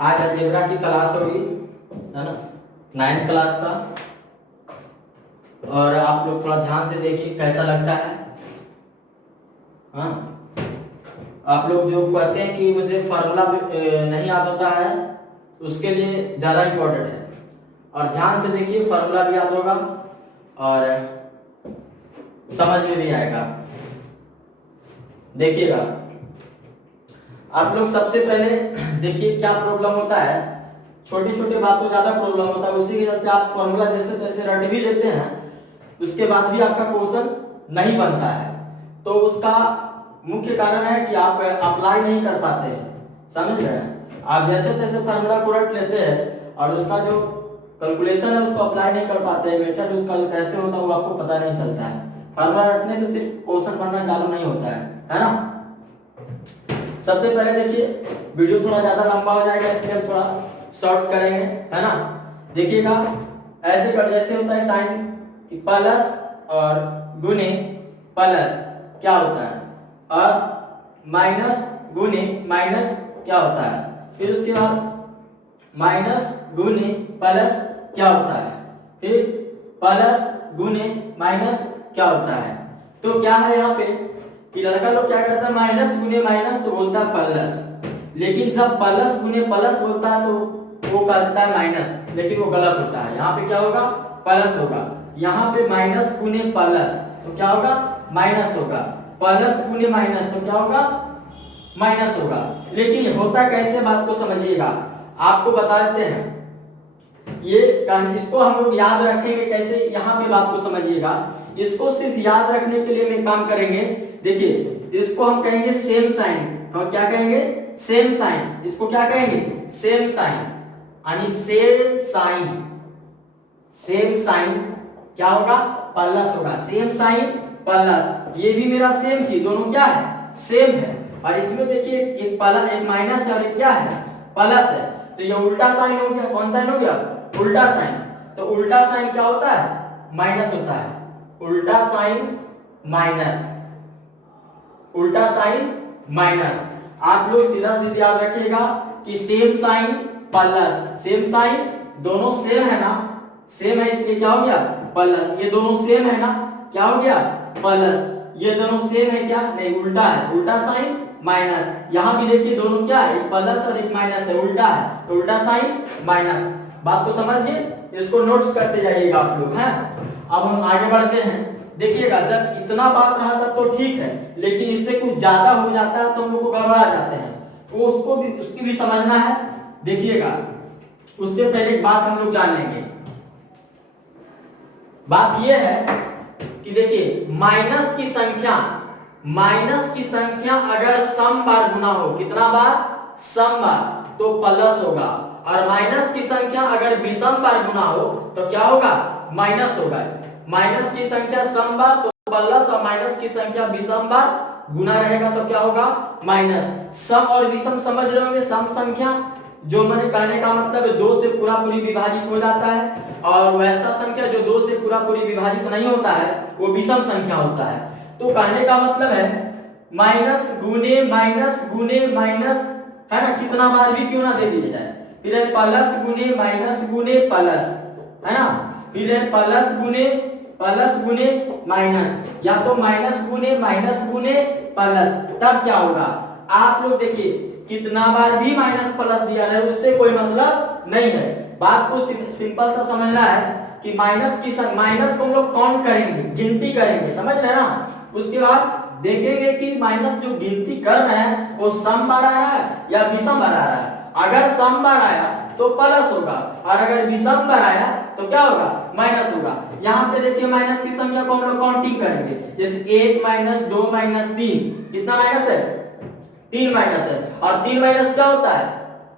आज अलजेब्रा की क्लास होगी, है ना, 9th क्लास का। और आप लोग थोड़ा ध्यान से देखिए कैसा लगता है। हाँ, आप लोग जो कहते हैं कि मुझे फार्मूला नहीं याद होता है, उसके लिए ज़्यादा इम्पोर्टेंट है। और ध्यान से देखिए, फार्मूला भी याद होगा और समझ में भी आएगा। देखिएगा, आप लोग सबसे पहले देखिए क्या प्रॉब्लम होता है। छोटी छोटी बातों ज्यादा प्रॉब्लम होता है, उसी के चलते आप फॉर्मूला जैसे तैसे रट भी लेते हैं, उसके बाद भी आपका क्वेश्चन नहीं बनता है। तो उसका मुख्य कारण है कि आप अप्लाई नहीं कर पाते हैं, समझ रहे हैं। आप जैसे तैसे फॉर्मूला को रट लेते हैं और उसका जो कैलकुलेशन है उसको अप्लाई नहीं कर पाते हैं। मेथड उसका जो कैसे होता है वो आपको पता नहीं चलता है। फॉर्मूला रटने से सिर्फ क्वेश्चन बनना चालू नहीं होता है ना। सबसे पहले देखिए, वीडियो थोड़ा ज्यादा लंबा हो जाएगा, इसलिए थोड़ा शॉर्ट करेंगे, है ना। देखिएगा, ऐसे कर जैसे होता है साइन कि प्लस और गुने प्लस क्या होता है, और माइनस गुने माइनस क्या होता है, फिर उसके बाद माइनस गुने प्लस क्या होता है, फिर प्लस गुने माइनस क्या होता है। तो क्या है यहाँ पे कि लड़का लोग क्या करता है, माइनस गुने माइनस तो बोलता है प्लस, लेकिन जब प्लस गुने प्लस बोलता है तो वो करता है माइनस, लेकिन वो गलत होता है। यहाँ पे क्या होगा, प्लस होगा। यहाँ पे माइनस गुने प्लस तो क्या होगा, माइनस होगा। प्लस गुने माइनस तो क्या होगा, माइनस होगा। लेकिन होता कैसे, बात को समझिएगा, आपको बता देते हैं। ये इसको हम लोग याद रखेंगे कैसे, यहाँ पे बात को समझिएगा। इसको सिर्फ याद रखने के लिए मैं काम करेंगे। देखिए, इसको हम कहेंगे सेम साइन। और क्या कहेंगे, सेम साइन। इसको क्या कहेंगे, सेम साइन, यानी सेम साइन। सेम साइन क्या होगा, प्लस होगा। सेम साइन प्लस, ये भी मेरा सेम चीज, दोनों क्या है, सेम है। और इसमें देखिए एक प्लस एक माइनस है और एक क्या है, प्लस है। तो ये उल्टा साइन हो गया। कौन साइन हो गया, उल्टा साइन। तो उल्टा साइन क्या होता है, माइनस होता है। उल्टा साइन माइनस, उल्टा साइन माइनस। आप लोग सीधा सीधा याद रखिएगा कि same sign plus, same sign दोनों सेम है ना, सेम है इसलिए क्या हो गया, प्लस। ये दोनों सेम है ना, क्या हो गया, प्लस। ये दोनों सेम है क्या, नहीं, उल्टा है। उल्टा साइन माइनस। यहां भी देखिए दोनों क्या है, एक प्लस और एक माइनस है, उल्टा है, तो उल्टा साइन माइनस। बात को समझिए, इसको नोट्स करते जाइएगा आप लोग, हैं। अब हम आगे बढ़ते हैं। देखिएगा, जब इतना बात रहा था तो ठीक है, लेकिन इससे कुछ ज्यादा हो जाता है तो हम लोग को गड़बड़ा जाते हैं, तो उसको भी, उसकी भी समझना है। देखिएगा, उससे पहले एक बात हम लोग जान लेंगे। बात यह है कि देखिए, माइनस की संख्या, माइनस की संख्या अगर सम बार गुना हो, कितना बार, सम बार, तो प्लस होगा। और माइनस की संख्या अगर विषम बार गुना हो तो क्या होगा, माइनस होगा। माइनस की संख्या सम बार तो प्लस, और माइनस की संख्या विषम बार गुना रहेगा तो क्या होगा, माइनस। सम और विषम समझ रहे होंगे। सम संख्या जो मैंने कहने का मतलब है 2 से पूरा पूरी विभाजित हो जाता है, और वैसा संख्या जो 2 से पूरा पूरी विभाजित नहीं होता है वो विषम संख्या होता है। तो कहने का मतलब है माइनस गुने माइनस गुने माइनस, है ना, कितना बार भी क्यों ना दे दिया जाए। फिर है प्लस गुने प्लस, है ना, फिर है प्लस गुने माइनस, या तो माइनस गुने प्लस। तब क्या होगा, आप लोग देखिए, कितना बार भी माइनस प्लस दिया रहे उससे कोई मतलब नहीं है। बात को सिंपल सा समझना है कि माइनस को हम लोग काउंट करेंगे, गिनती करेंगे, समझ रहे हैं ना। उसके बाद देखेंगे कि माइनस जो गिनती कर रहे हैं वो सम बार आ रहा है या विषम बार आ रहा है। अगर सम बार आया तो प्लस होगा, और अगर विषम बार आया तो क्या होगा, माइनस होगा। यहाँ पे देखिए, माइनस की संख्या को हम लोग काउंटिंग करेंगे, जैसे 1 माइनस 2 माइनस 3, कितना माइनस है, 3 माइनस है। और 3 माइनस क्या होता है,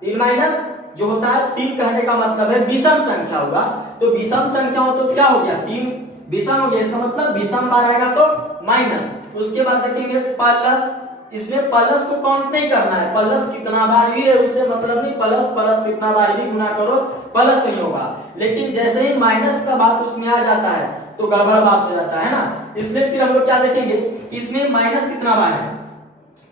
3 माइनस जो होता है, 3 कहने का मतलब है विषम संख्या होगा। तो विषम संख्या हो तो क्या हो गया, 3 विषम हो गया, इसका मतलब विषम बार आएगा तो माइनस। उसके बाद देखेंगे प्लस, इसमें प्लस को काउंट नहीं करना है, प्लस कितना बार भी रहे उससे मतलब नहीं, प्लस प्लस कितना बार भी गुना करो प्लस नहीं होगा। लेकिन जैसे ही माइनस का बात उसमें आ जाता है तो गड़बड़ बात हो जाता है ना। इसलिए फिर हम लोग क्या देखेंगे, इसमें माइनस कितना बार है,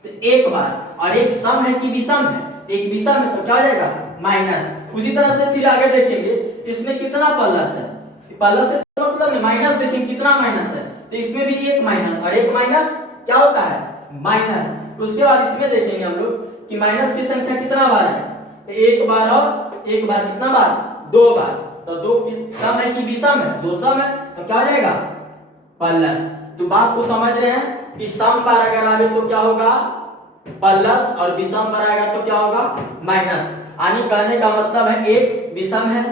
तो एक बार, और एक सम है कि विषम है, एक विषम है तो क्या हो जाएगा, माइनस। उसी तरह से फिर आगे देखेंगे इसमें कितना प्लस है, प्लस से तो मतलब नहीं, माइनस देखेंगे कितना माइनस है, तो इसमें भी एक माइनस और एक माइनस क्या होता है माइनस। उसके बाद इसमें देखेंगे हम लोग कि माइनस की संख्या कितना बार है, तो एक बार और एक बार, कितना बार, दो बार, तो दो सम है कि विषम है, दो सम है तो क्या हो जाएगा प्लस। तो बात को समझ रहे हैं कि सम बार अगर आवे तो क्या होगा प्लस और विषम बार आएगा तो क्या होगा माइनस। यानी कहने का मतलब है एक विषम है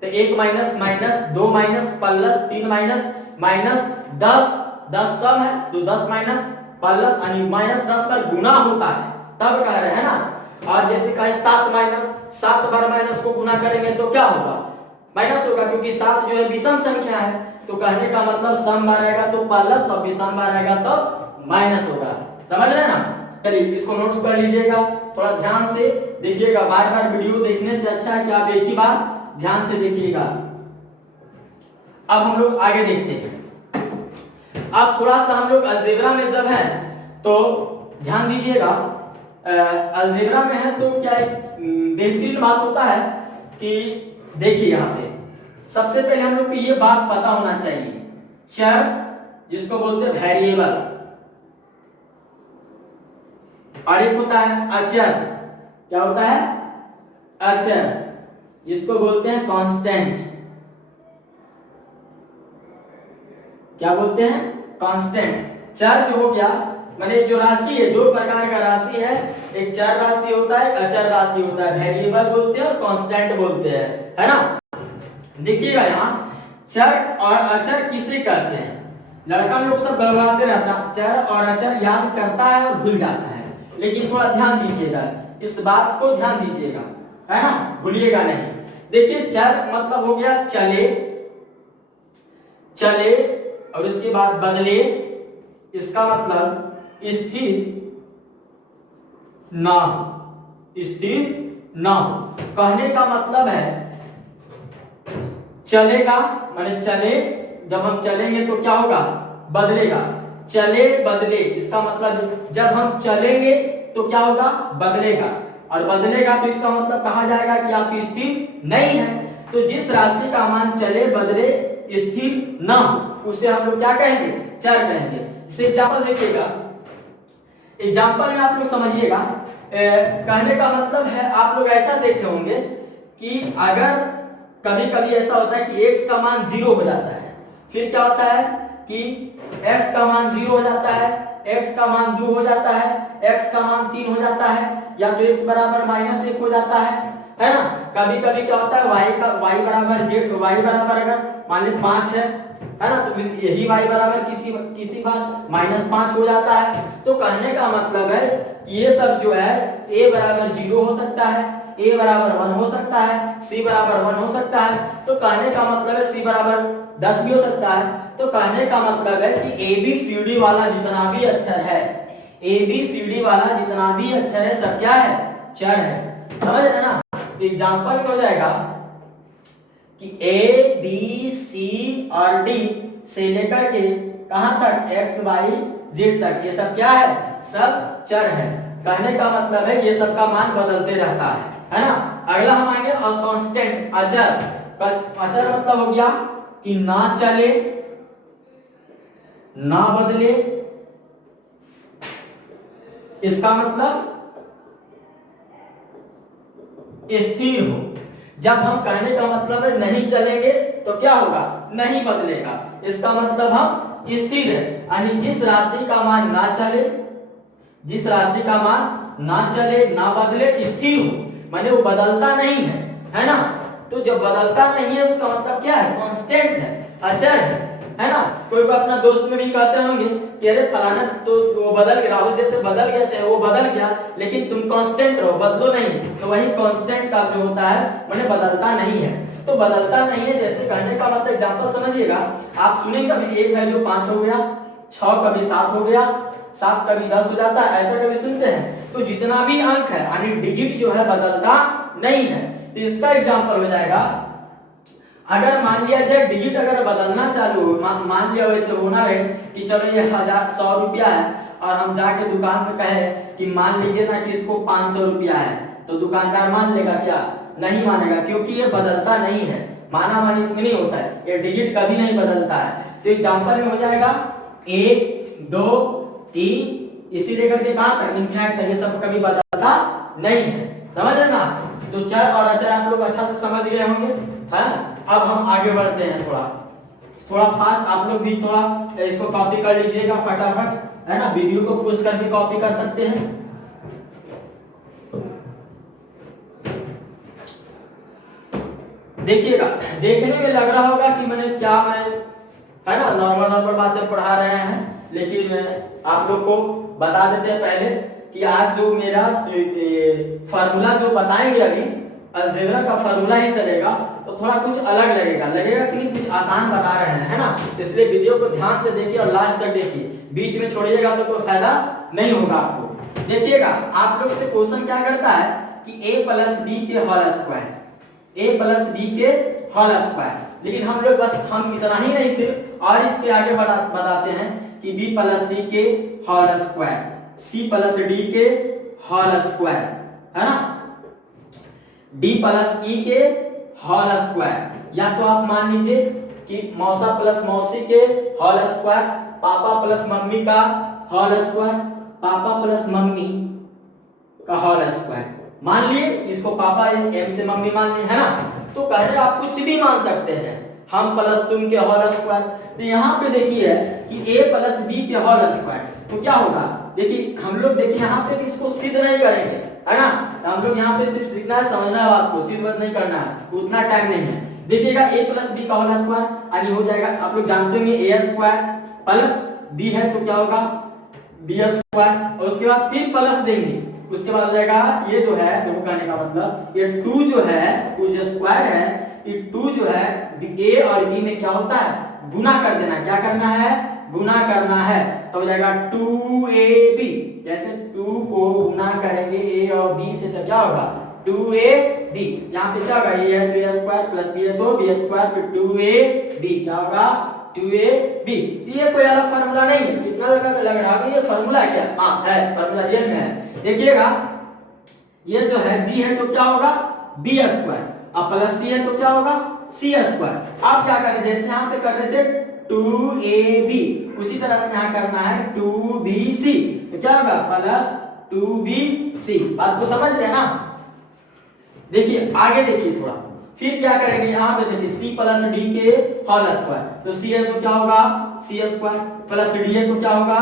तो एक माइनस माइनस, दो माइनस प्लस, तीन माइनस माइनस, 10 सम है तो 10 माइनस प्लस, यानी -10 पर गुना होता है तब कह रहे हैं ना। और जैसे कहे 7 माइनस, 7 बार माइनस को गुना करेंगे तो क्या होगा माइनस होगा, क्योंकि 7 जो है विषम संख्या है। तो कहने का मतलब सम बार आएगा तो प्लस और विषम बार आएगा तो माइनस होगा। समझ रहे हैं ना। चलिए इसको नोट्स कर लीजिएगा, थोड़ा ध्यान से देखिएगा, बार बार वीडियो देखने से अच्छा है कि आप एक ही बार ध्यान से देखिएगा। अब हम लोग आगे देखते हैं। अब थोड़ा सा हम लोग अलजेब्रा में जब है तो ध्यान दीजिएगा, अलजेब्रा में है तो क्या एक बेहतरीन बात होता है कि देखिए यहाँ पे सबसे पहले हम लोग को ये बात पता होना चाहिए, चर जिसको बोलते हैं वेरिएबल, और एक होता है अचर, क्या होता है अचर, जिसको बोलते हैं कांस्टेंट, क्या बोलते हैं कांस्टेंट। चर जो हो गया माने जो राशि है, दो प्रकार का राशि है, एक चर राशि होता है, अचर राशि होता है, वेरिएबल बोलते हैं और कांस्टेंट बोलते हैं, है ना। देखिएगा यहाँ चर और अचर किसे कहते हैं, लड़का लोग सब बर्बादे रहता है, चर और अचर याद करता है और भूल जाता है, लेकिन थोड़ा ध्यान दीजिएगा, इस बात को ध्यान दीजिएगा, है ना, भूलिएगा नहीं। देखिए चर मतलब हो गया चले, चले और उसके बाद बदले, इसका मतलब स्थिर ना हो, स्थिर ना हो। कहने का मतलब है चलेगा माने चले, जब हम चलेंगे तो क्या होगा बदलेगा, चले बदले, इसका मतलब जब हम चलेंगे तो क्या होगा बदलेगा, और बदलेगा तो इसका मतलब कहा जाएगा कि आप स्थिर नहीं है। तो जिस राशि का मान चले बदले स्थिर ना हो उसे हम लोग क्या कहेंगे चर कहेंगे। इसे एग्जांपल देखिएगा, एग्जांपल में आप लोग समझिएगा, कहने का मतलब है आप लोग ऐसा देखे होंगे कि अगर कभी कभी ऐसा होता है कि x का मान 0 हो जाता है, फिर क्या होता है कि x का मान 0 हो जाता है, x का मान 2 हो जाता है, x का मान 3 हो जाता है, या तो x बराबर -1 हो जाता है ना। कभी कभी क्या होता है y बराबर z, y बराबर अगर मान लीजिए 5 है ना, तो यही y बराबर किसी बार -5 हो जाता है। तो कहने का मतलब है ये सब जो है a बराबर 0 हो सकता है, a बराबर 1 हो सकता है, c बराबर 1 हो सकता है, तो कहने का मतलब है c बराबर 10 भी हो सकता है। तो कहने का मतलब है कि ABCD वाला जितना भी अक्षर है, ABCD वाला जितना भी अक्षर है सब क्या है चर है। समझ रहे ना। एग्जांपल में हो जाएगा कि A B C और D से लेकर के कहां तक x y z तक ये सब क्या है सब चर है। कहने का मतलब है ये सब का मान बदलते रहता है ना। अगला हम आएंगे कांस्टेंट अचर। अचर मतलब हो गया कि ना चले ना बदले, इसका मतलब स्थिर हो। जब हम कहने का मतलब है नहीं चलेंगे तो क्या होगा नहीं बदलेगा, इसका मतलब हम स्थिर है, यानी जिस राशि का मान ना चले, जिस राशि का मान ना चले ना बदले स्थिर हो, माने वो बदलता नहीं है ना। तो जब बदलता नहीं है उसका मतलब क्या है कांस्टेंट है, अचर है ना। कोई अपना दोस्त में भी कहते होंगे कि अरे फलाना तो वो बदल गया, राहुल जैसे बदल गया, चाहे वो बदल गया लेकिन तुम कांस्टेंट रहो, बदलो नहीं। तो वही कांस्टेंट का जो होता है माने बदलता नहीं है। तो बदलता नहीं है जैसे कहने का मतलब एग्जांपल समझिएगा, आप सुनेंगे कभी 1 है जो 5 हो गया, 6 कभी 7 हो गया, 7 कभी 10 हो जाता है, ऐसा कभी सुनते हैं। तो जितना भी अंक है यानी डिजिट जो है बदलता नहीं है। तो इसका एग्जांपल हो जाएगा, अगर मान लिया जाए डिजिट अगर बदलना चालू हो, मान लिया वैसे होना है कि चलो ये 100 रुपया है और हम जाके दुकान में कहे कि मान लीजिए ना कि इसको 500 रुपया है, तो दुकानदार मान लेगा क्या नहीं मानेगा, क्योंकि ये बदलता नहीं है, माना मानी इसमें नहीं होता है, ये डिजिट कभी नहीं बदलता है। तो एग्जांपल में हो जाएगा 1 2 3 इसी लेकर के कहां तक इंफिनिट तक, ये सब कभी बदलता नहीं है। समझ रहे ना? तो चर और अचर आप लोग अच्छा से समझ गए होंगे, है। अब हम आगे बढ़ते हैं, थोड़ा फास्ट, आप लोग भी थोड़ा इसको कॉपी कर लीजिएगा फटाफट, है ना। वीडियो को पुश करके कॉपी कर सकते हैं। देखिएगा, देखने में लग रहा होगा कि मैं है ना नॉर्मल बातें पढ़ा रहे हैं, लेकिन आप लोग को बता देते हैं पहले कि आज जो मेरा फार्मूला जो बताएंगे अभी अलजेब्रा का फार्मूला ही चलेगा, तो थोड़ा कुछ अलग लगेगा कि कुछ आसान बता रहे हैं, है ना। इसलिए वीडियो को ध्यान से देखिए और लास्ट तक देखिए, बीच में छोड़िएगा तो कोई फायदा नहीं होगा आपको। देखिएगा, आप लोग से क्वेश्चन क्या करता है कि a प्लस बी के whole square, a plus B के होल स्क्वायर, लेकिन हम लोग बस हम इतना ही नहीं सिर्फ और इस पे आगे बताते हैं कि b प्लस सी के whole square, c plus D के होल स्क्वायर, है ना, d प्लस e के होल स्क्वायर, या तो आप मान लीजिए कि मौसा प्लस मौसी के होल स्क्वायर, पापा प्लस मम्मी का होल स्क्वायर, पापा प्लस मम्मी का होल स्क्वायर, मान लिए इसको पापा एम से मम्मी मान लिए, है ना। तो कह रहे आप कुछ भी मान सकते हैं, हम प्लस तुम के होल स्क्वायर। तो यहाँ पे देखिए कि a प्लस बी के होल स्क्वायर, तो क्या होगा, देखिए हम लोग देखिए यहाँ पे इसको सिद्ध नहीं करेंगे, है ना। हम लोग यहाँ पे सिर्फ सीखना है, समझना है आपको, सिद्ध नहीं करना है, उतना टाइम नहीं है। देखिएगा a प्लस बी का होल स्क्वायर यानी हो जाएगा, आप लोग जानते होंगे a स्क्वायर प्लस b है तो क्या होगा b स्क्वायर, और उसके बाद फिर प्लस देंगे, उसके बाद हो जाएगा ये जो है, देखो कहने का मतलब ये 2 जो है वो जो स्क्वायर है, ये 2 जो है a और b में क्या होता है गुना कर देना, क्या करना है गुना करना है, तो हो जाएगा 2ab, जैसे 2 को गुना करेंगे a और b से तो क्या होगा 2ab, यहाँ पे क्या होगा ये है तो a स्क्वायर प्लस b है तो b स्क्वायर फिर 2ab, क्या होगा 2ab। ये कोई अलग फार्मूला नहीं है, कितना लग रहा है ये फार्मूला क्या, हाँ है फार्मूला रियल में है। देखिएगा ये जो है b है तो क्या होगा b स्क्वायर, अब प्लस c है तो क्या होगा c स्क्वायर। आप क्या करें, जैसे यहाँ पे कर रहे थे 2ab, उसी तरह से यहाँ करना है 2bc, तो क्या होगा प्लस 2bc। बात को समझ रहे ना। देखिए आगे देखिए थोड़ा, फिर क्या करेंगे, यहाँ पे देखिए c प्लस डी के होल स्क्वायर, तो c है तो क्या होगा c स्क्वायर, प्लस d है तो क्या होगा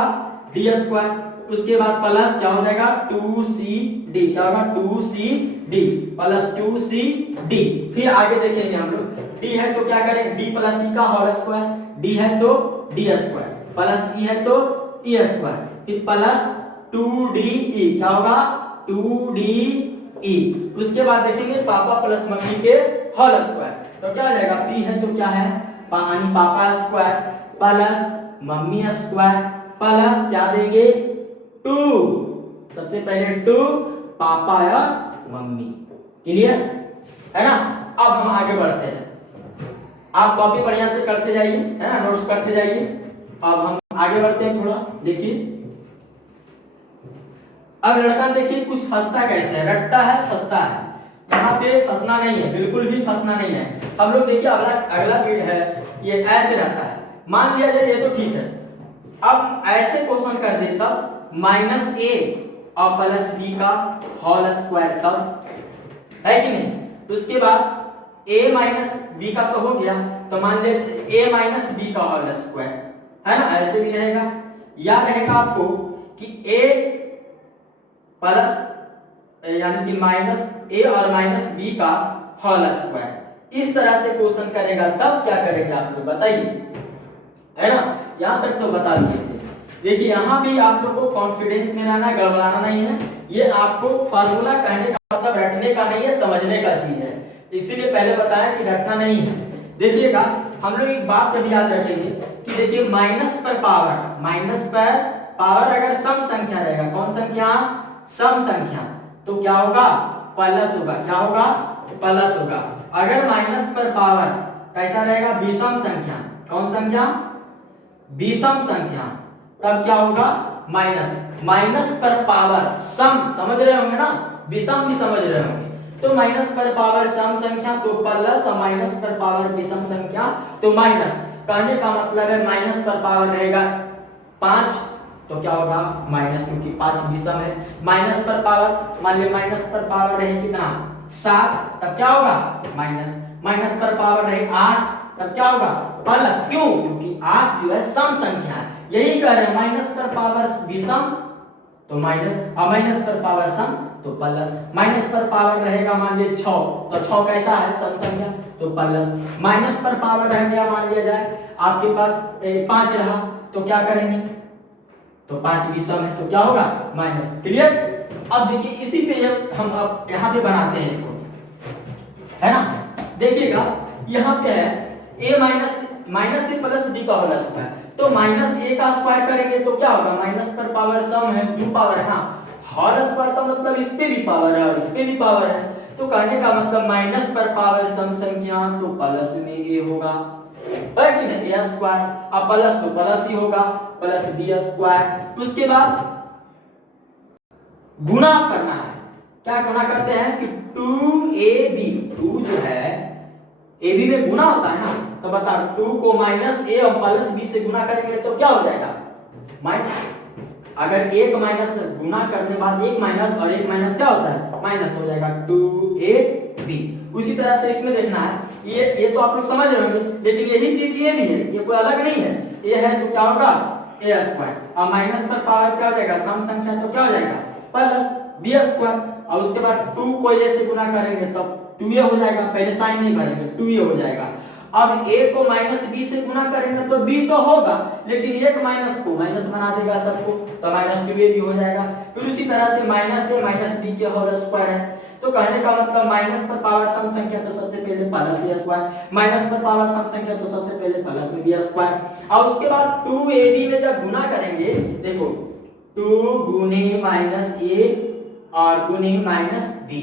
d स्क्वायर, उसके बाद प्लस क्या हो जाएगा 2cd, क्या होगा 2cd प्लस 2cd। फिर आगे देखेंगे हम लोग, d है तो क्या करेंगे d प्लस e का होल स्क्वायर, d है तो d स्क्वायर प्लस e है तो e स्क्वायर, फिर प्लस 2de, क्या होगा 2de। उसके बाद देखेंगे पापा प्लस मम्मी के होल स्क्वायर, तो क्या हो जाएगा p है तो क्या है पापा square plus mummy square plus क्या देंगे 2, सबसे पहले 2 पापा या मम्मी, क्लियर है ना। अब हम आगे बढ़ते हैं, आप कॉपी बढ़िया से करते जाइए, है ना, नोट्स करते जाइए। अब हम आगे बढ़ते हैं थोड़ा, देखिए अब लड़का देखिए कुछ फंसता कैसे है, रटता है फंसता है, यहाँ पे फंसना नहीं है, बिल्कुल भी फंसना नहीं है। हम लोग देखिए अगला पीरियड है ये ऐसे रहता है, मान लिया जाए ये तो ठीक है, अब ऐसे क्वेश्चन कर दे तब माइनस ए और प्लस बी का होल स्क्वायर तब, है कि नहीं। उसके बाद a माइनस बी का तो हो गया, तो मान ले a माइनस बी का होल स्क्वायर, है ना, ऐसे भी रहेगा, या रहेगा आपको कि a प्लस यानी कि माइनस a और माइनस b का होल स्क्वायर। इस तरह से क्वेश्चन करेगा तब क्या करेंगे आप लोग बताइए, है ना, यहां तक तो बता दिए थे। देखिए यहाँ भी आप लोग को कॉन्फिडेंस में रहना, गड़बड़ाना नहीं है, ये आपको फार्मूला कहने का मतलब रटने का नहीं है, समझने का चीज है, इसीलिए पहले बताया कि रटना नहीं है। देखिएगा हम लोग एक बात कभी याद रखेंगे कि देखिए माइनस पर पावर अगर सम संख्या रहेगा, कौन संख्या सम संख्या, तो क्या होगा प्लस होगा, क्या होगा प्लस होगा। अगर माइनस पर पावर कैसा रहेगा विषम संख्या, कौन संख्या विषम संख्या, तब क्या होगा माइनस। माइनस पर पावर सम, समझ रहे होंगे ना, विषम भी समझ रहे होंगे, तो माइनस पर पावर सम संख्या तो प्लस और माइनस पर पावर विषम संख्या तो माइनस। कहने का मतलब है माइनस पर पावर रहेगा 5 तो क्या होगा माइनस, क्योंकि 5 विषम है। माइनस पर पावर मान लीजिए माइनस पर पावर रहे कितना 7 तब क्या होगा माइनस। माइनस पर पावर रहे 8 तब क्या होगा प्लस। क्यों? क्योंकि 8 जो है सम संख्या है। यही कह रहे हैं माइनस पर पावर विषम तो माइनस और माइनस पर पावर सम तो प्लस। माइनस पर पावर रहेगा मान लीजिए 6 तो 6 कैसा है सम संख्या तो प्लस। माइनस पर पावर रह गया मान लिया जाए आपके पास 5 रहा तो क्या करेंगे तो 5 विषम है तो क्या होगा माइनस। क्लियर? अब देखिए इसी पे हम अब यहाँ पे बनाते हैं इसको, है ना। देखिएगा यहाँ पे है a माइनस से प्लस b का होल स्क्वायर, तो माइनस a का स्क्वायर करेंगे तो क्या होगा माइनस पर पावर सम है 2 पावर है, हाँ होल स्क्वायर का मतलब इस पे भी पावर है और इस पे भी पावर है, तो कहने का मतलब माइनस पर पावर सम संख्या तो प्लस में a होगा, है कि नहीं a स्क्वायर, अब प्लस तो प्लस ही होगा प्लस b स्क्वायर। उसके बाद गुणा करना है, क्या गुणा करते हैं कि 2ab, 2 जो है ab में गुणा होता है ना, तो बता 2 को माइनस a और प्लस b से गुणा करेंगे तो क्या हो जाएगा माइनस। अगर एक माइनस गुणा करने बाद एक माइनस और एक माइनस क्या होता है माइनस हो जाएगा 2ab। उसी तरह से इसमें देखना है, ये तो आप लोग समझ रहे होंगे, लेकिन यही चीज ये भी है, ये कोई अलग नहीं है, ये है तो क्या होगा a स्क्वायर और माइनस पर पावर क्या हो जाएगा सम संख्या तो क्या हो जाएगा प्लस b स्क्वायर, और उसके बाद 2 को a से गुणा करेंगे तब 2a हो जाएगा, पहले साइन नहीं भरेंगे 2a हो जाएगा। अब a को माइनस b से गुणा करेंगे तो b तो होगा, लेकिन एक माइनस को माइनस बना देगा सबको तो माइनस 2a भी हो जाएगा। फिर उसी तरह से माइनस से माइनस b के होल स्क्वायर है, तो कहने का मतलब माइनस पर पावर सम संख्या तो सबसे पहले प्लस a स्क्वायर, माइनस पर पावर सम संख्या तो सबसे पहले प्लस में b स्क्वायर, और उसके बाद 2ab में जब गुणा करेंगे देखो 2 गुने माइनस a और गुने माइनस b।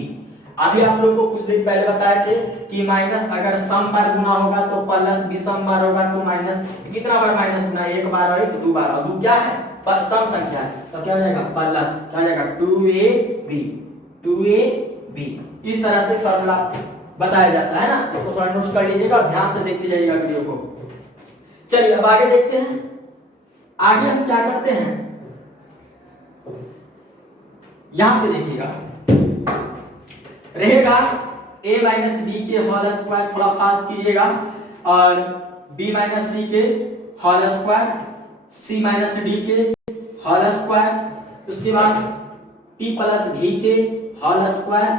अभी आप लोगों को कुछ दिन पहले बताए थे कि माइनस अगर सम बार गुना होगा तो प्लस विषम बार होगा तो माइनस, कितना बार माइनस गुना एक बार और एक 2 बार, और 2 क्या है सम संख्या है तो क्या हो जाएगा प्लस, क्या हो जाएगा 2ab 2ab। इस तरह से फॉर्मूला बताया जाता है ना, इसको थोड़ा नोट कर लीजिएगा, ध्यान से देखते जाइएगा वीडियो को। चलिए अब आगे देखते हैं, आगे हम क्या करते हैं, यहां पे देखिएगा रहेगा a माइनस बी के होल स्क्वायर, थोड़ा फास्ट कीजिएगा, और b माइनस सी के whole square, c minus D के होल स्क्वायर, उसके बाद p प्लस v के होल स्क्वायर,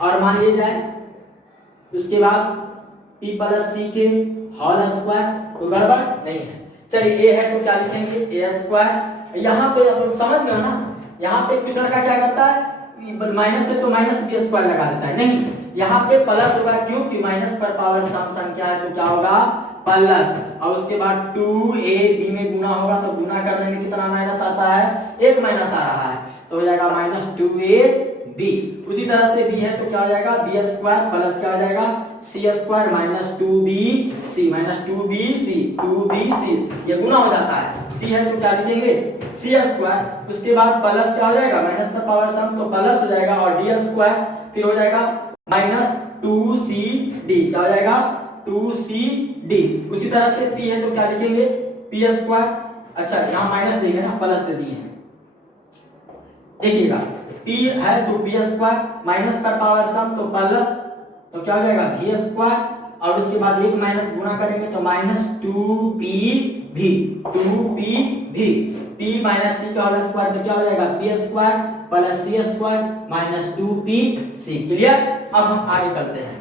और मान लिया जाए उसके बाद p प्लस c के होल स्क्वायर, तो गड़बड़ नहीं है। चलिए a है तो क्या लिखेंगे a स्क्वायर। यहाँ पे आप लोग समझ गए ना, यहाँ पे कुछ लड़का क्या करता है माइनस है तो माइनस b स्क्वायर लगा देता है, नहीं यहाँ पे प्लस होगा, क्यों कि माइनस पर पावर सम संख्या है तो क्या होगा प्लस, और उसके बाद 2ab में गुणा होगा तो गुणा करने में कितना माइनस आता है एक माइनस आ रहा है तो हो जाएगा माइनस 2ab। उसी तरह से b है तो क्या हो जाएगा b स्क्वायर प्लस क्या हो जाएगा c square minus 2bc minus 2bc, ये गुणा हो जाता है, c है तो क्या लिखेंगे c स्क्वायर, उसके बाद प्लस क्या हो जाएगा माइनस पर पावर सम तो प्लस हो जाएगा, और d स्क्वायर फिर हो जाएगा माइनस 2cd, क्या हो जाएगा 2cd। उसी तरह से p है तो क्या लिखेंगे p स्क्वायर, अच्छा यहाँ माइनस देंगे ना प्लस दे दिए हैं, देखिएगा p है तो p स्क्वायर माइनस पर पावर सम तो प्लस तो क्या हो जाएगा v स्क्वायर, और उसके बाद एक माइनस गुणा करेंगे तो minus 2pv p minus c का होल स्क्वायर तो क्या हो जाएगा p square plus c square minus 2pc। Clear? अब हम आगे करते हैं,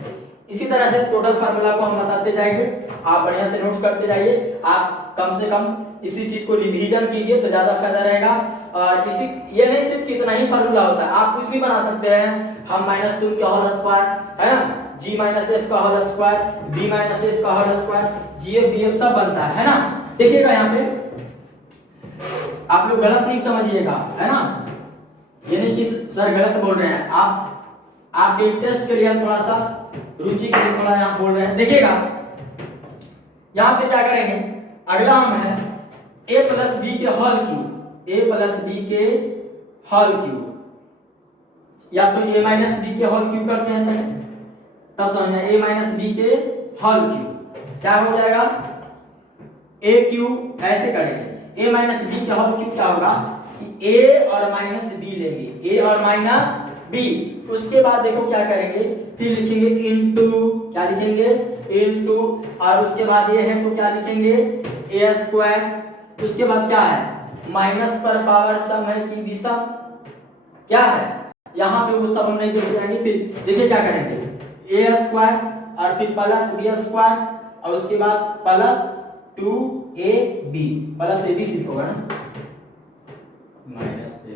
इसी तरह से टोटल फार्मूला को हम बताते जाएंगे, आप बढ़िया से नोट्स करते जाइए, आप कम से कम इसी चीज को रिवीजन कीजिए तो ज्यादा फायदा रहेगा। और इसी ये नहीं सिर्फ कितना ही फार्मूला होता है, आप कुछ भी बना सकते हैं, हम माइनस 2 का होल स्क्वायर है ना, g माइनस f का whole square, b minus f का होल स्क्वायर, gf bf सब बनता है ना। देखिएगा यहाँ पे आप लोग गलत नहीं समझिएगा, है ना, ये नहीं कि सर गलत बोल रहे हैं, आप आपके इंटरेस्ट के लिए थोड़ा सा रुचि के लिए थोड़ा यहाँ बोल रहे हैं। देखिएगा यहाँ पे क्या करेंगे, अगला हम है a प्लस बी के whole cube, a plus B के होल क्यूब, या तो a माइनस बी के होल क्यूब करते हैं पहले, तब समझना a माइनस बी के होल क्यूब क्या हो जाएगा, a क्यूब ऐसे करेंगे, a माइनस बी के होल क्यूब क्या होगा कि a और माइनस b लेंगे, a और माइनस b, उसके बाद देखो क्या करेंगे, फिर लिखेंगे इनटू, क्या लिखेंगे इनटू, और उसके बाद ये है तो क्या लिखेंगे a स्क्वायर, उसके बाद क्या है माइनस पर पावर सम है की दिशा क्या है, यहाँ पे वो सब हम नहीं देख जाएंगे, फिर देखिए क्या करेंगे a स्क्वायर और फिर प्लस b स्क्वायर और उसके बाद प्लस 2ab प्लस ab सिर्फ होगा ना माइनस ab,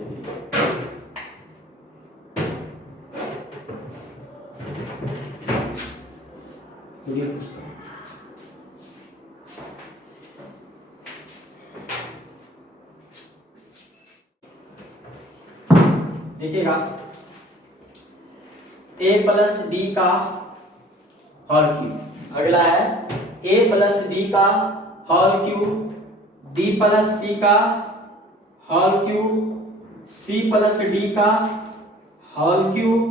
ये पूछता हूँ देखिएगा a प्लस बी का होल क्यूब, अगला है a प्लस बी का whole cube, b plus C का whole cube, c plus D का whole cube,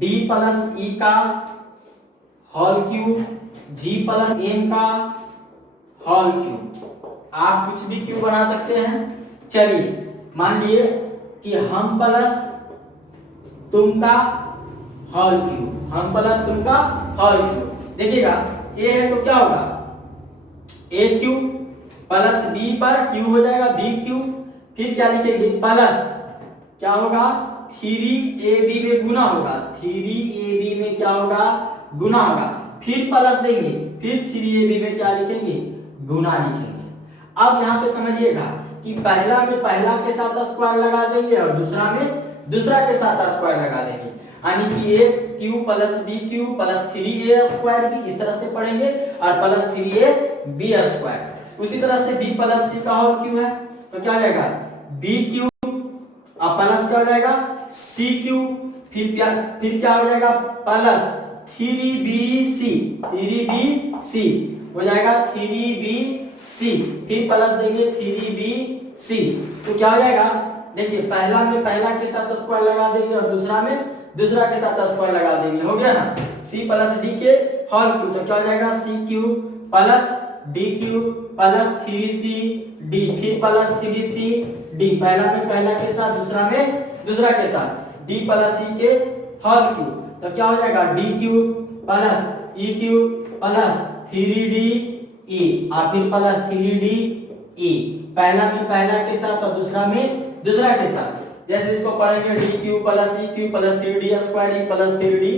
d plus E का whole cube, g plus m का होल क्यूब। आप कुछ भी क्यूब बना सकते हैं। चलिए मान लिए कि हम प्लस तुम का होल क्यूब, हम प्लस तुम का होल क्यूब, देखिएगा a है तो क्या होगा a क्यूब प्लस b पर क्यूब हो जाएगा b क्यूब, फिर क्या लिखेंगे प्लस क्या होगा 3ab में गुना होगा, 3ab में क्या होगा गुना होगा, फिर प्लस देंगे, फिर 3ab में क्या लिखेंगे गुना लिखेंगे। अब यहाँ पे समझिएगा कि पहला में पहला के साथ स्क्वायर लगा देंगे और दूसरा में दूसरा के साथ स्क्वायर लगा देंगे, यानी कि a cube plus b cube plus 3a square भी इस तरह से पढ़ेंगे और प्लस 3ab स्क्वायर। उसी तरह से b प्लस c का होल क्यूब है तो क्या हो जाएगा b क्यूब और प्लस क्या हो जाएगा c क्यूब, फिर क्या हो जाएगा प्लस 3bc हो जाएगा 3bc, फिर प्लस देंगे 3bc, तो क्या हो जाएगा देखिए पहला में पहला के साथ स्क्वायर लगा देंगे और दूसरा में दूसरा के साथ स्क्वायर लगा देंगे, हो गया ना c प्लस d के होल क्यूब, तो क्या हो जाएगा c cube plus d cube plus 3cd, फिर प्लस 3cd, पहला में पहला के साथ दूसरा में दूसरा के साथ d प्लस e के होल क्यूब, तो क्या हो जाएगा d cube plus e cube plus 3de और फिर प्लस 3de, पहला में पहला के साथ और दूसरा में दूसरा के साथ, जैसे इसको पढ़ेंगे d cube plus e cube plus 3d square e plus 3de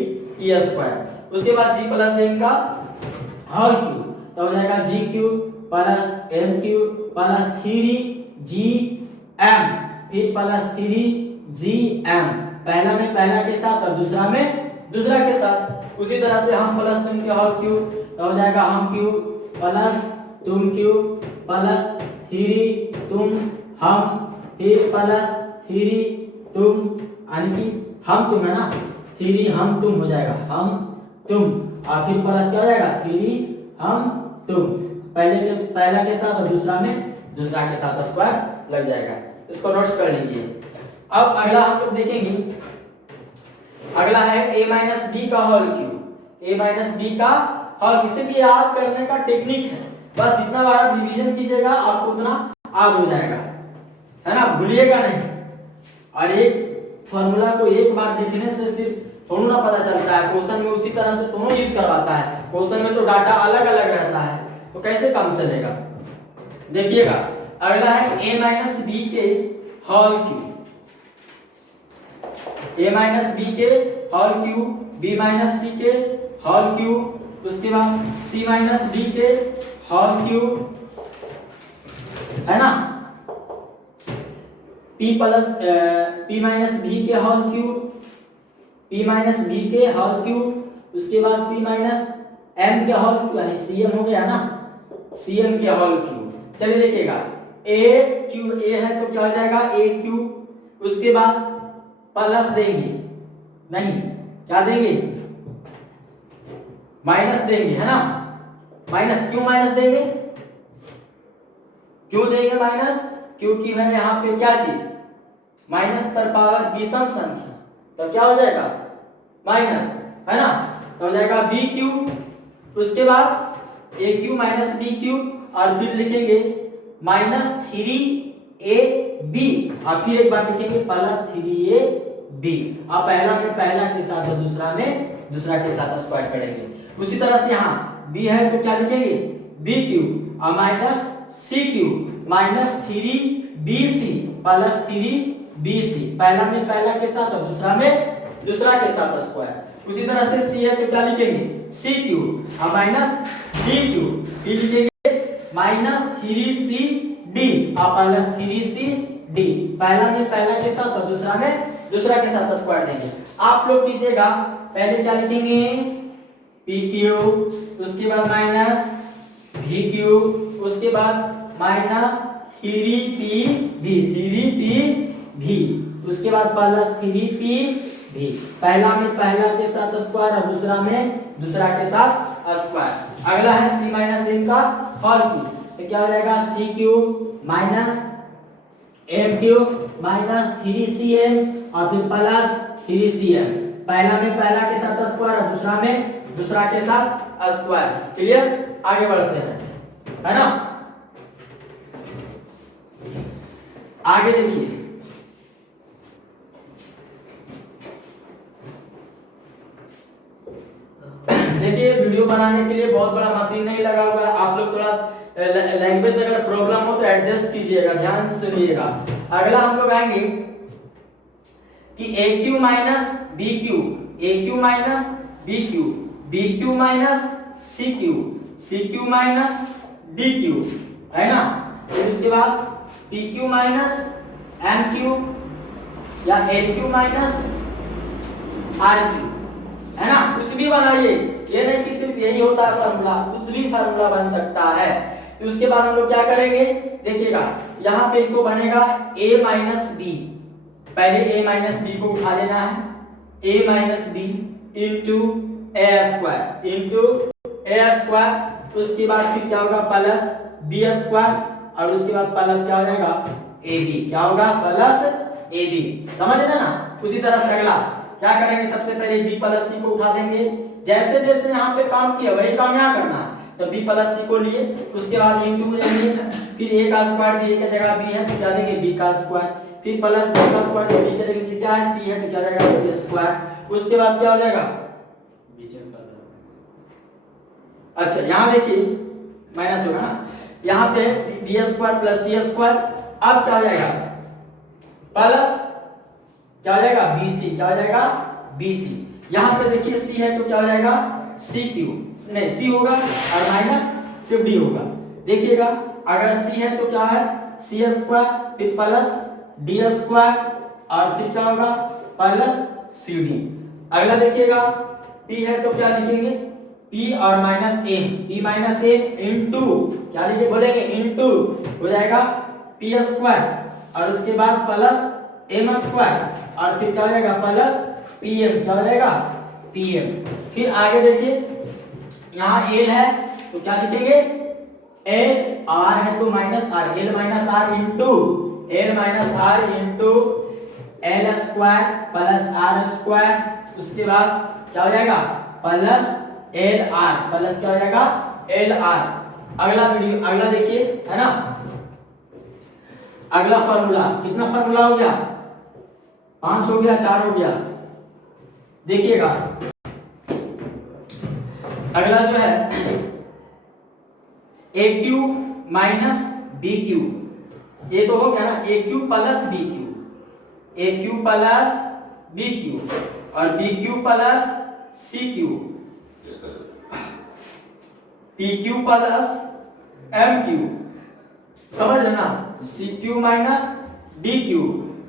square, उसके बाद g प्लस m का होल क्यूब, तो हो जाएगा g cube plus m cube plus 3gm, फिर प्लस 3gm, पहला में पहला के साथ और दूसरा में दूसरा के साथ। उसी तरह से हम प्लस तुम के होल क्यूब, तो हो जाएगा हम क्यूब प्लस तुम क्यूब प्लस 3 तुम हम, फिर प्लस 3 तुम, यानी कि हम तुम है ना 3 हम तुम हो जाएगा हम तुम, और फिर प्लस क्या हो जाएगा 3 हम तुम, पहला के साथ और दूसरा में दूसरा के साथ स्क्वायर लग जाएगा। इसको नोट्स कर लीजिए। अब अगला हम लोग देखेंगे, अगला है a माइनस बी का whole cube, a minus B का होल, इसे भी याद करने का टेक्निक है, बस जितना बार आप रिवीजन कीजिएगा आपको उतना याद हो जाएगा, है ना, भूलिएगा नहीं। और एक फॉर्मूला को एक बार देखने से सिर्फ थोड़ा ना पता चलता है, क्वेश्चन में उसी तरह से दोनों यूज करवाता है, क्वेश्चन में तो डाटा अलग अलग रहता है, तो कैसे काम चलेगा। देखिएगा अगला है a माइनस बी के whole cube, a minus B के whole cube, b minus C के होल क्यूब, उसके बाद c माइनस डी के होल क्यूब, है ना, p माइनस b के whole cube, p minus b के होल क्यूब, उसके बाद c माइनस m के होल क्यूब, यानी cm हो गया ना, cm के होल क्यूब। चलिए देखिएगा a क्यूब, a है तो क्या हो जाएगा a क्यूब, उसके बाद प्लस देंगे, नहीं क्या देंगे माइनस देंगे, है ना, माइनस, क्यों माइनस देंगे, क्यों देंगे माइनस, क्योंकि है यहाँ पे क्या चीज माइनस पर पावर विषम संख्या, तो क्या हो जाएगा माइनस, है ना, तो हो जाएगा बी क्यू, उसके बाद ए क्यू माइनस बी क्यू, और फिर लिखेंगे माइनस 3ab, और फिर एक बार लिखेंगे प्लस 3ab। अब पहला में पहला के साथ और दूसरा में दूसरा के साथ स्क्वायर करेंगे। उसी तरह से यहाँ b है तो क्या लिखेंगे बी क्यू और माइनस सी cube minus 3bc plus 3bc, पहला में पहला के साथ और दूसरा में दूसरा के साथ स्क्वायर। उसी तरह से c है तो क्या लिखेंगे सी क्यू और माइनस डी क्यू, फिर लिखेंगे माइनस 3cd और प्लस 3cd, पहला में पहला के साथ और दूसरा में दूसरा के साथ स्क्वायर देंगे। आप लोग कीजिएगा, पहले क्या लिखेंगे पी क्यू, उसके बाद माइनस वी क्यू, उसके बाद माइनस 3pv, उसके बाद प्लस 3pv, पहला में पहला के साथ स्क्वायर और दूसरा में दूसरा के साथ स्क्वायर। अगला है c माइनस m का होल क्यूब, तो क्या हो जाएगा c cube minus m cube minus 3cm और फिर प्लस 3cm, पहला में पहला के साथ स्क्वायर और दूसरा में दूसरा के साथ स्क्वायर। क्लियर, आगे बढ़ते हैं, है ना। आगे देखिए, देखिए वीडियो बनाने के लिए बहुत बड़ा मशीन नहीं लगा हुआ है, आप लोग थोड़ा लैंग्वेज अगर प्रॉब्लम हो तो एडजस्ट कीजिएगा, ध्यान से सुनिएगा। अगला हम लोग आएंगे कि a cube minus B cube, A cube minus B cube, b cube minus C cube, c cube minus D cube, है ना। फिर उसके बाद p cube minus m cube या l cube minus r cube, है ना। कुछ भी बनाइए, ये नहीं कि सिर्फ यही होता है फार्मूला, कुछ भी फार्मूला बन सकता है। उसके बाद हम लोग क्या करेंगे, देखिएगा यहाँ पे तो बनेगा a माइनस बी, पहले a माइनस बी को उठा लेना है, a minus B into A square into A square, उसके बाद फिर क्या होगा प्लस बी स्क्वायर, और उसके बाद प्लस क्या हो जाएगा ए बी, क्या होगा प्लस ए बी, समझ रहे ना। उसी तरह से अगला क्या करेंगे, सबसे पहले b प्लस सी को उठा देंगे, जैसे जैसे यहाँ पे काम किया वही काम यहाँ करना है। तो b प्लस सी को लिए, उसके बाद इंटू लेंगे, फिर a का स्क्वायर दिए की जगह b है तो क्या देंगे b का स्क्वायर, फिर प्लस b का स्क्वायर b की जगह क्या है c है तो क्या जाएगा c स्क्वायर, उसके बाद क्या हो जाएगा अच्छा यहाँ देखिए माइनस होगा ना, यहाँ पे बी स्क्वायर प्लस सी स्क्वायर, अब क्या हो जाएगा प्लस क्या हो जाएगा BC, क्या हो जाएगा BC, यहाँ पे देखिए C है तो क्या हो जाएगा CQ, नहीं C होगा और माइनस सिर्फ D होगा। देखिएगा अगर C है तो क्या है C स्क्वायर फिर प्लस D स्क्वायर और फिर क्या होगा प्लस CD। अगला देखिएगा P है तो क्या लिखेंगे P और minus M, P minus M into क्या लिखे बोलेंगे इंटू हो जाएगा P स्क्वायर और उसके बाद प्लस M स्क्वायर और फिर क्या हो जाएगा प्लस PM, क्या हो जाएगा PM। फिर आगे देखिए यहाँ L है तो क्या लिखेंगे L, R है तो minus R, L minus R into L minus R into L square plus R square, उसके बाद क्या हो जाएगा प्लस LR, प्लस क्या हो जाएगा LR। अगला वीडियो अगला देखिए, है ना। अगला फार्मूला, कितना फार्मूला हो गया 5 हो गया 4 हो गया। देखिएगा अगला जो है A cube minus B cube, ये तो हो गया ना A cube plus B cube, A cube plus B cube और B cube plus C cube, P cube plus M cube, समझ रहे ना, C cube minus D cube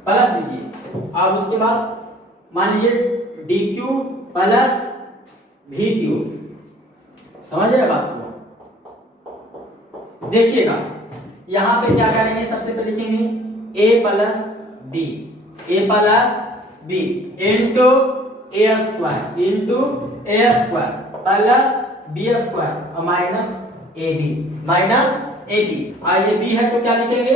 plus दीजिए। अब उसके बाद मान लीजिए डी क्यू प्लस भी क्यू, समझ रहे बात को। देखिएगा यहां पे क्या करेंगे, सबसे पहले लिखेंगे A plus B, A plus B into A square plus B square और minus A B, minus A B. ये बी है तो क्या लिखेंगे,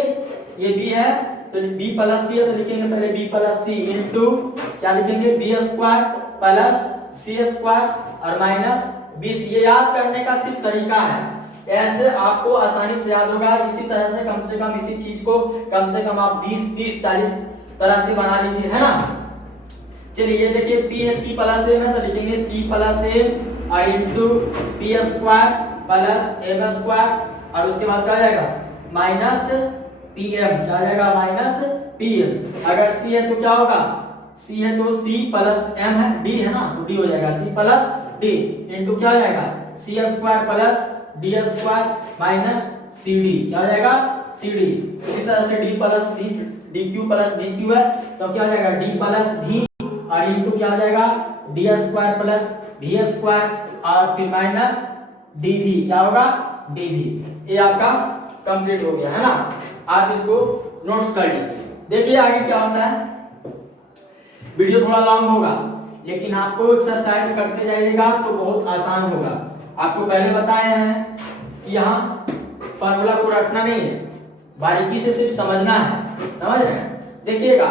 ये बी है तो बी प्लस सी है तो लिखेंगे पहले बी प्लस सी इंटू क्या लिखेंगे बी स्क्वायर प्लस सी स्क्वायर और माइनस 20। ये याद करने का सिर्फ तरीका है, ऐसे आपको आसानी से याद होगा। इसी तरह से कम इसी चीज को कम से कम आप 20 30 40 तरह से बना लीजिए, है ना। चलिए ये देखिए p है, p प्लस m है तो लिखेंगे p प्लस m और into P square plus M square और उसके बाद क्या आ जाएगा माइनस pm, क्या आ जाएगा माइनस pm। अगर c है तो क्या होगा, c है तो c प्लस m है, d है ना तो d हो जाएगा c प्लस d इंटू क्या हो जाएगा c square plus d square minus cd, क्या हो जाएगा cd। इसी तरह से d plus dq plus dq है तो क्या हो जाएगा d प्लस v और इंटू क्या हो जाएगा D square plus V square और फिर माइनस dv, क्या होगा dv। ये आपका कंप्लीट हो गया है ना। आप इसको नोट्स कर लीजिए। देखिए आगे क्या होता है, वीडियो थोड़ा लॉन्ग होगा लेकिन आपको एक्सरसाइज करते जाइएगा तो बहुत आसान होगा। आपको पहले बताए हैं कि यहाँ फार्मूला को रखना नहीं है, बारीकी से सिर्फ समझना है, समझ रहे हैं। देखिएगा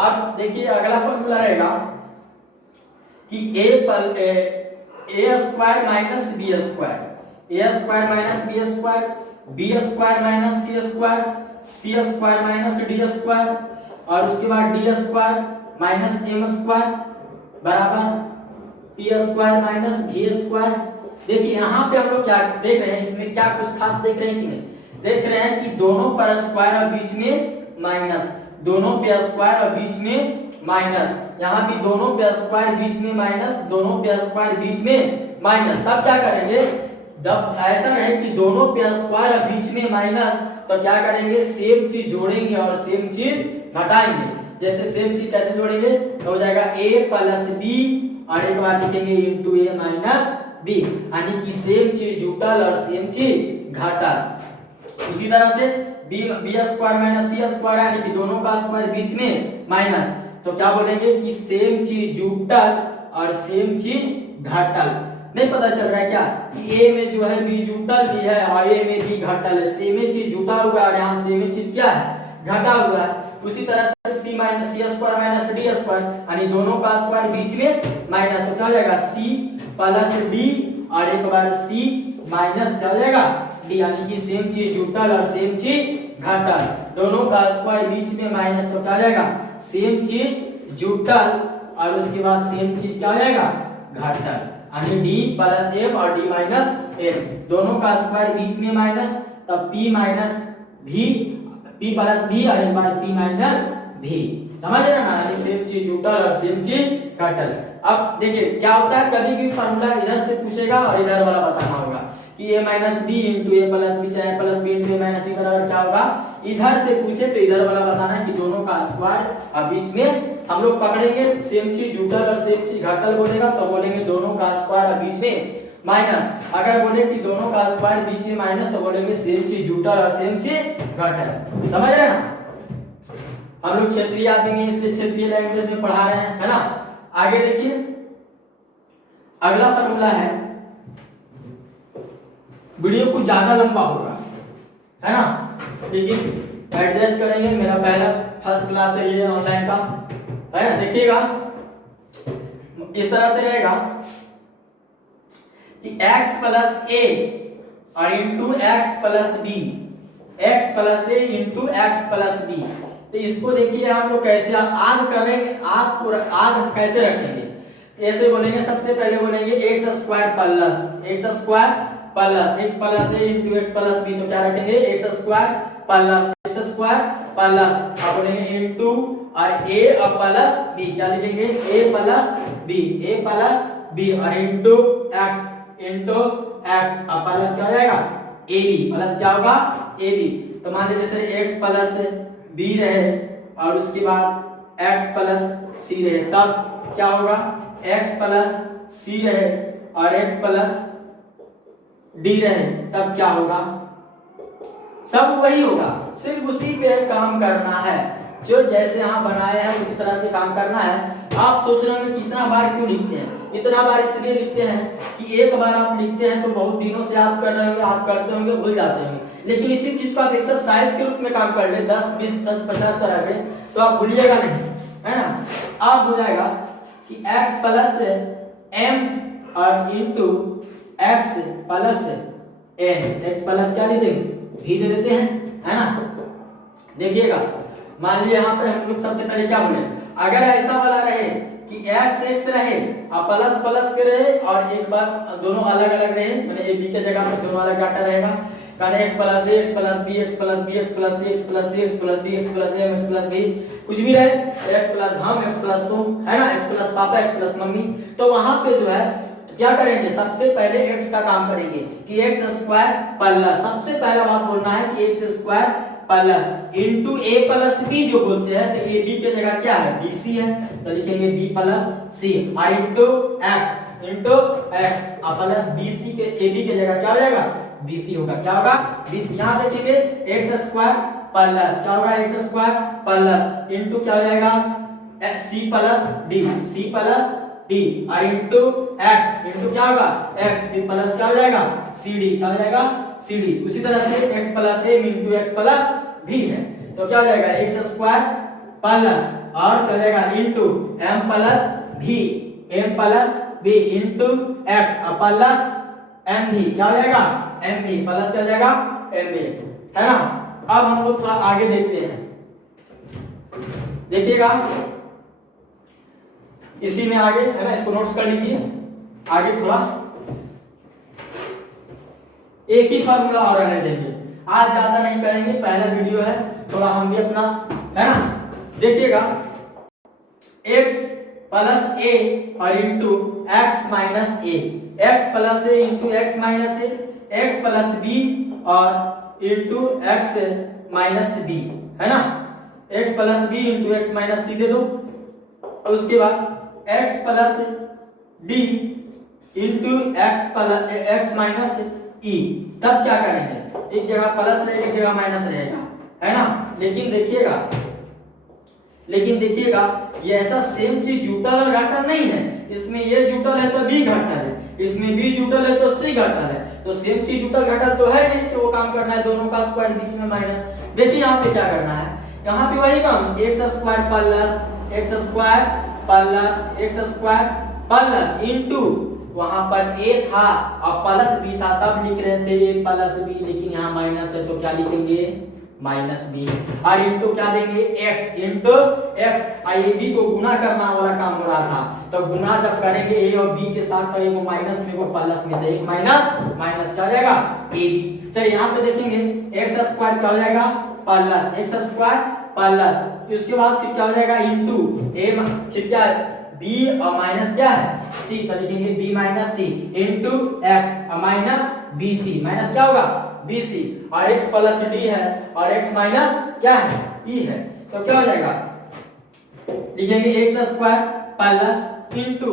अब देखिए अगला फार्मूला रहेगा कि a square minus b square, a square minus b square, b square minus c square, c square minus d square और उसके बाद d square minus m square बराबर p square minus v square. देखिए यहाँ पे हम लोग क्या देख रहे हैं, इसमें क्या कुछ खास देख रहे हैं कि नहीं, देख रहे हैं कि दोनों पर स्क्वायर और बीच में माइनस, दोनों पे स्क्वायर और बीच में माइनस, यहाँ भी दोनों पे स्क्वायर बीच में माइनस, दोनों पे स्क्वायर बीच में माइनस। तब क्या करेंगे, जब ऐसा रहे कि दोनों पे स्क्वायर और बीच में माइनस तो क्या करेंगे सेम चीज जोड़ेंगे और सेम चीज घटाएंगे। जैसे सेम चीज कैसे जोड़ेंगे तो हो जाएगा a प्लस बी और एक बार लिखेंगे इंटू ए माइनस बी, यानी कि सेम चीज जुटल और सेम चीज घटल। इसी तरह से B square minus c square यानी कि दोनों का स्क्वायर बीच में माइनस, तो क्या बोलेंगे कि सेम चीज जुटल और सेम चीज घटल। नहीं पता चल रहा है क्या कि a में जो है बी जुटल भी है और a में बी घटल है, सेम चीज जुटा हुआ है और यहाँ सेम चीज क्या है घटा हुआ है। उसी तरह से c minus c square minus d square यानी दोनों का स्क्वायर बीच में माइनस, तो क्या हो जाएगा c प्लस डी और एक बार c माइनस क्या हो जाएगा डी, यानी कि सेम चीज जुटल और सेम चीज घटल। दोनों का स्क्वायर बीच में माइनस तो क्या हो जाएगा सेम चीज जुटल और उसके बाद सेम चीज क्या हो जाएगा घटल, यानी d प्लस m और d माइनस m। दोनों का स्क्वायर बीच में माइनस तब p minus v, p plus v और एक बार p माइनस v। समझ रहे हैं ना, यानी सेम चीज जुटल और सेम चीज घटल। अब देखिए क्या होता है, कभी भी फार्मूला इधर से पूछेगा और इधर वाला बताना होगा कि a minus B into A plus B चाहे plus B into A minus B बराबर क्या होगा, इधर से पूछे तो इधर वाला बताना है कि दोनों का स्क्वायर और बीच में हम लोग पकड़ेंगे सेम चीज जुटल और सेम चीज घटल बोलेगा तो बोलेंगे दोनों का स्क्वायर और बीच में माइनस। अगर बोले कि दोनों का स्क्वायर बीच में माइनस तो बोलेंगे सेम चीज जुटल और सेम चीज घटल। समझ रहे हैं ना, हम लोग क्षेत्रीय आदमी हैं इसलिए क्षेत्रीय लैंग्वेज में पढ़ा रहे हैं, है ना। आगे देखिए अगला फार्मूला है, वीडियो कुछ ज्यादा लंबा होगा है ना, लेकिन एडजस्ट करेंगे। मेरा पहला फर्स्ट क्लास है ये ऑनलाइन का, है ना। देखिएगा इस तरह से रहेगा कि x प्लस ए और into x plus b, x plus a into x plus b. तो इसको देखिए हम लोग कैसे आग करेंगे, आग कैसे रखेंगे। ऐसे बोलेंगे, सबसे पहले बोलेंगे x square plus x plus a into x plus b, तो क्या रखेंगे एक्स स्क्वायर प्लस अब बोलेंगे इंटू और ए और प्लस बी, क्या लिखेंगे ए प्लस बी और इंटू एक्स और प्लस क्या हो जाएगा ए बी, प्लस क्या होगा ए बी। तो मान लीजिए जैसे एक्स प्लस बी रहे और उसके बाद एक्स प्लस सी रहे, तब क्या होगा एक्स प्लस सी रहे और एक्स प्लस डी रहे, तब क्या होगा सब वही होगा, सिर्फ उसी पे काम करना है। जो जैसे यहाँ बनाए हैं उसी तरह से काम करना है। आप सोच रहे होंगे कितना बार क्यों लिखते हैं, इतना बार इसलिए लिखते हैं कि एक बार आप लिखते हैं तो बहुत दिनों से आप कर रहे होंगे, आप करते होंगे, भूल जाते होंगे, लेकिन इसी चीज को आप एक्सरसाइज के रूप में काम कर ले 10 20 10 50 तरह के, तो आप भूलिएगा नहीं, है ना। आप हो जाएगा कि x प्लस m और into x plus n, x plus क्या दे देंगे, v दे देते हैं, है ना। देखिएगा मान लीजिए यहाँ पे हम लोग सबसे पहले क्या बोले, अगर ऐसा वाला रहे कि x रहे और प्लस प्लस के रहे और एक बार दोनों अलग अलग रहे, माने a b के जगह पे दोनों अलग डाटा रहेगा, माने x plus a x plus b x plus b x plus c x plus c x plus d x plus m x plus b कुछ भी रहे, x प्लस हम x प्लस तुम, है ना, x प्लस पापा x प्लस मम्मी, तो वहां पे जो है क्या करेंगे, सबसे पहले x का काम करेंगे कि x स्क्वायर प्लस, सबसे पहला बात बोलना है कि x square plus into a plus b जो बोलते हैं, तो a b के जगह क्या है, bc है, तो लिखेंगे b प्लस c और इनटू x और प्लस bc के a b के जगह क्या हो जाएगा, bc होगा, क्या होगा, bc। यहां देखेंगे x स्क्वायर प्लस क्या होगा, x स्क्वायर प्लस इनटू क्या हो जाएगा, c प्लस d और इनटू x इनटू क्या होगा, x d प्लस क्या हो जाएगा, cd, क्या हो जाएगा, cd। उसी तरह से x plus a into x plus b है, तो क्या हो जाएगा, x स्क्वायर प्लस और क्या हो जाएगा into m plus b into x और प्लस mb, क्या हो जाएगा, mb प्लस क्या हो जाएगा, mb, है ना। अब हम लोग थोड़ा आगे देखते हैं, देखिएगा इसी में आगे, है ना, इसको नोट्स कर लीजिए, आगे थोड़ा एक ही फार्मूला और रहने देंगे, आज ज्यादा नहीं करेंगे, पहला वीडियो है, थोड़ा हम भी अपना, है ना। देखिएगा x प्लस a और into x minus a, x plus a into x minus a, x plus b और इंटू x माइनस b, है ना, x plus b into x minus c दे दो, और उसके बाद x plus d into x minus e, तब क्या करेंगे, एक जगह प्लस रहेगा एक जगह माइनस रहेगा, है ना। लेकिन देखिएगा ये ऐसा सेम चीज जुटल और घटल नहीं है, इसमें ये जुटल है तो b घटल है, इसमें b जुटल है तो c घटल है, तो सेम चीज जुटल घटल तो है नहीं, तो वो काम करना है दोनों का स्क्वायर बीच में माइनस। देखिए यहाँ पे क्या करना है, यहाँ पे वही काम x स्क्वायर प्लस इनटू वहां पर a था और प्लस b था, तब लिख रहे थे a प्लस b, लेकिन यहाँ माइनस है तो क्या लिखेंगे, माइनस b और इनटू क्या देंगे, x इनटू x, आई b को गुना करना वाला काम हो रहा था, तो गुना जब करेंगे a और b के साथ, तो एक माइनस में को प्लस में, तो एक माइनस माइनस क्या हो जाएगा, ab। चलिए यहाँ पे देखेंगे x स्क्वायर क्या हो जाएगा, प्लस x स्क्वायर प्लस, उसके बाद फिर क्या हो जाएगा इनटू a, फिर क्या b और माइनस क्या है c, तो लिखेंगे b minus c into x और माइनस bc, माइनस क्या होगा, bc और x प्लस d है और x माइनस क्या है, e है, तो क्या हो जाएगा, लिखेंगे x square plus into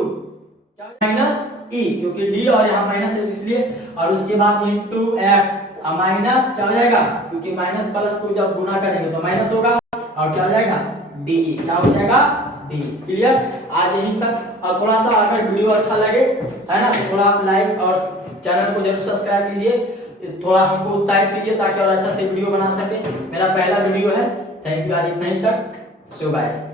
minus e, क्योंकि d और यहाँ माइनस है इसलिए, और उसके बाद इनटू x और माइनस क्या हो जाएगा, क्योंकि माइनस प्लस को जब गुना करेंगे तो माइनस होगा, और क्या हो जाएगा, d, क्या हो जाएगा, d। क्लियर, आज यहीं तक। और थोड़ा सा अगर वीडियो अच्छा लगे, है ना, तो थोड़ा आप लाइक और चैनल को जरूर सब्सक्राइब कीजिए, थोड़ा हमको उत्साहित कीजिए ताकि और अच्छा से वीडियो बना सके। मेरा पहला वीडियो है। थैंक यू, आज इतना ही तक, सो बाय।